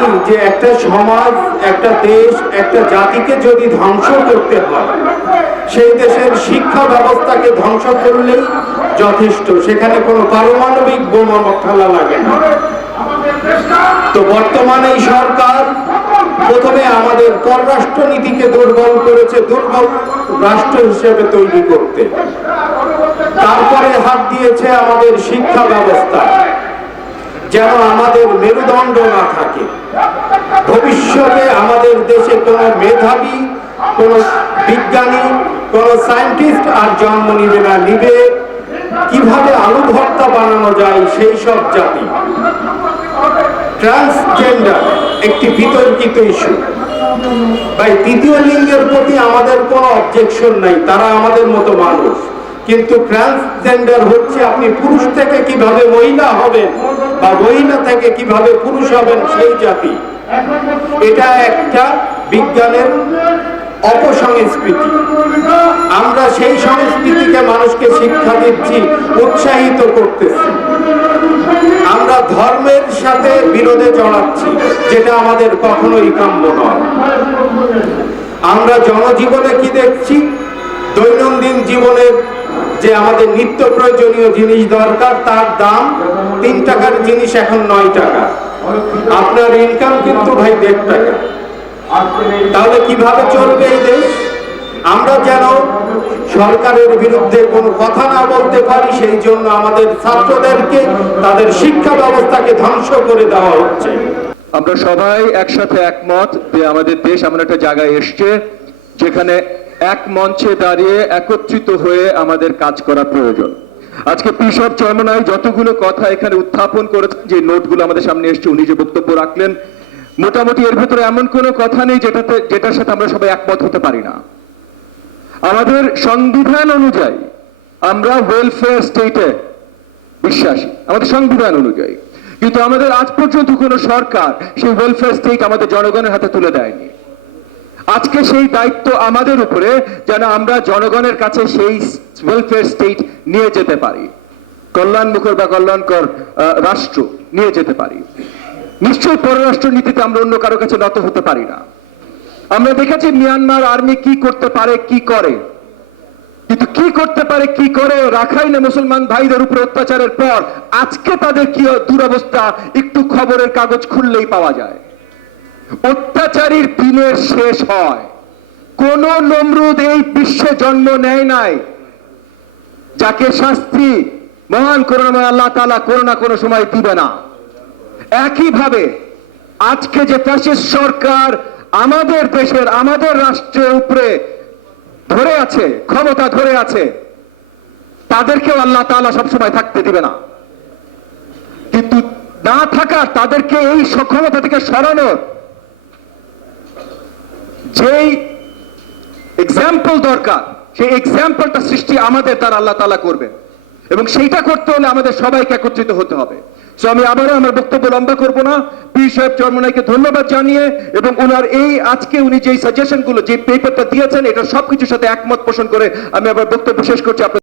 জানি যে একটা সমাজ, একটা দেশ, একটা জাতিকে যদি ধ্বংস করতে হয়, সেই দেশের শিক্ষা ব্যবস্থাকে ধ্বংস করলেই যথেষ্ট, সেখানে কোনো পারমাণবিক বোমা ফেলা লাগে না। তো বর্তমানে এই সরকার প্রথমে আমাদের পররাষ্ট্র নীতিকে দুর্বল করেছে, দুর্বল রাষ্ট্র হিসেবে তৈরি করতে। তারপরে হাত দিয়েছে আমাদের শিক্ষা ব্যবস্থা, যেন আমাদের মেরুদণ্ড না থাকে। ভবিষ্যতে আমাদের দেশে কোনো মেধাবী, কোনো বিজ্ঞানী, কোনো সায়েন্টিস্ট আর জন্ম নিবে না। নিবে কিভাবে আলু ভর্তা বানানো যায় সেই সব জাতি। ট্রান্সজেন্ডার একটি বিতর্কিত ইস্যু। ভাই, তৃতীয় লিঙ্গের প্রতি আমাদের কোনো অবজেকশন নাই, তারা আমাদের মতো মানুষ। কিন্তু ট্রান্সজেন্ডার হচ্ছে আপনি পুরুষ থেকে কিভাবে মহিলা হবেন বা মহিলা থেকে কিভাবে পুরুষ হবেন সেই জাতি। এটা একটা বিজ্ঞানের অপসংস্কৃতি। আমরা সেই সংস্কৃতিকে মানুষকে শিক্ষা দিচ্ছি, উৎসাহিত করতেছি। আমরা ধর্মের সাথে বিরোধে জড়াচ্ছি, যেটা আমাদের কখনোই কাম্য নয়। আমরা জনজীবনে কি দেখছি? দৈনন্দিন জীবনের যে আমাদের নিত্য প্রয়োজনীয় জিনিস দরকার, তার দাম 3 টাকার জিনিস এখন 9 টাকা। আপনার ইনকাম কিন্তু ভাই 1.5 টাকা। তাহলে কিভাবে চলবে এই দেশ? আমরা যেন সরকারের বিরুদ্ধে কোনো কথা না বলতে পারি, সেই জন্য আমাদের ছাত্রদেরকে তাদের শিক্ষা ব্যবস্থাকে ধ্বংস করে দেওয়া হচ্ছে। আমরা সবাই একসাথে একমত যে আমাদের দেশ এমন একটা জায়গায় এসছে যেখানে এক মঞ্চে দাঁড়িয়ে একত্রিত হয়ে আমাদের কাজ করা প্রয়োজন। আজকে পিশপ চরমনাই যতগুলো কথা এখানে উত্থাপন করেছেন, যে নোটগুলো আমাদের সামনে এসছে, উনি যে বক্তব্য রাখলেন, মোটামুটি এর ভিতরে এমন কোনো কথা নেই যেটার সাথে আমরা সবাই একমত হতে পারি না। আমাদের সংবিধান অনুযায়ী আমরা ওয়েলফেয়ার স্টেটে বিশ্বাসী, আমাদের সংবিধান অনুযায়ী। কিন্তু আমাদের আজ পর্যন্ত কোনো সরকার সেই ওয়েলফেয়ার স্টেট আমাদের জনগণের হাতে তুলে দেয়নি। আজকে সেই দায়িত্ব আমাদের উপরে, যেন আমরা জনগণের কাছে সেই ওয়েলফেয়ার স্টেট নিয়ে যেতে পারি, কল্যাণমুখর বা কল্যাণকর রাষ্ট্র নিয়ে যেতে পারি। নিশ্চয়ই পররাষ্ট্র নীতিতে আমরা অন্য কারো কাছে নত হতে পারি না। আমরা দেখেছি মিয়ানমার আর্মি কি করতে পারে, কি করে, কিন্তু কি করতে পারে, কি করে রাখাইনে মুসলমান ভাইদের উপরে অত্যাচারের পর আজকে তাদের কি দুরবস্থা একটু খবরের কাগজ খুললেই পাওয়া যায়। অত্যাচারীর দিনের শেষ হয়। কোন নমরুদ এই বিশ্বে জন্ম নেয় নাই যাকে শাস্তি মহান করুণাময় আল্লাহ তাআলা কোনো না কোনো সময় দিবে না। একইভাবে আজকে যে ফ্যাসিস্ট সরকার আমাদের দেশের, আমাদের রাষ্ট্রের উপরে ধরে আছে, ক্ষমতা ধরে আছে, তাদেরকেও আল্লাহ তাআলা সবসময় থাকতে দিবে না। কিন্তু না থাকার, তাদেরকে এই সক্ষমতা থেকে সরানোর যেই এক্সাম্পল দরকার, সেই এক্সাম্পলটা সৃষ্টি আমাদের দ্বারা আল্লাহ তাআলা করবেন, এবং সেইটা করতে হলে আমাদের সবাইকে একত্রিত হতে হবে। সো আমি আবারও আমার বক্তব্য লম্বা করব না, পীর সাহেব চরমনাইকে ধন্যবাদ জানিয়ে এবং ওনার এই আজকে উনি যে সাজেশনগুলো, যে পেপারটা দিয়েছেন, এটা সবকিছুর সাথে একমত পোষণ করে আমি আবার বক্তব্য শেষ করছি।